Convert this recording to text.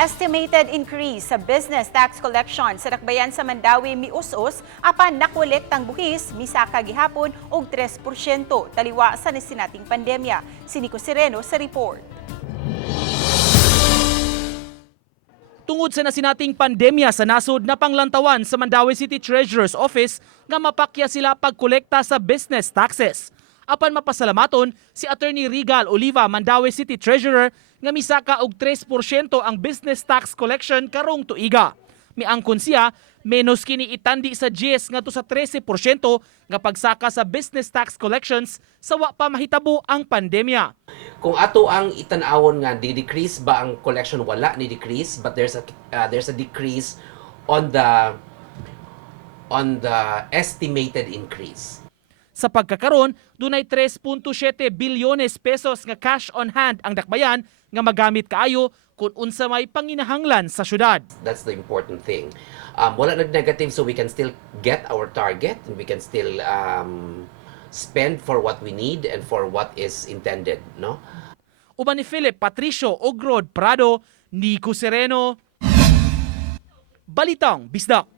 Estimated increase sa business tax collection sa dakbayan sa Mandaue mius-us apan nakolektang buhis misaka gihapon og 3% taliwa sa nasinating pandemya. Siniko Sireno sa report. Tungod sa nasinating pandemya sa nasod na panglantawan sa Mandaue City Treasurer's Office nga mapakya sila pagkolekta sa business taxes. Apan mapasalamaton si Attorney Regal Oliva, Mandaue City Treasurer, nga misaka og 3% ang business tax collection karong tuiga. Miangkon siya, menos kini itandi sa GS ngadto sa 13% nga pagsaka sa business tax collections sa wa pa mahitabo ang pandemya. Kung ato ang itan-awon nga di-decrease ba ang collection, wala ni decrease, but there's a decrease on the estimated increase. Sa pagkakaron, dunay 3.7 bilyones pesos nga cash on hand ang dakbayan nga magamit kaayo kung unsa may panginahanglan sa syudad. That's the important thing. Wala nag-negative, so we can still get our target and we can still spend for what we need and for what is intended, no? Uban ni Philip Patricio Ogrod Prado, Nico Sereno, Balitang Bisdak.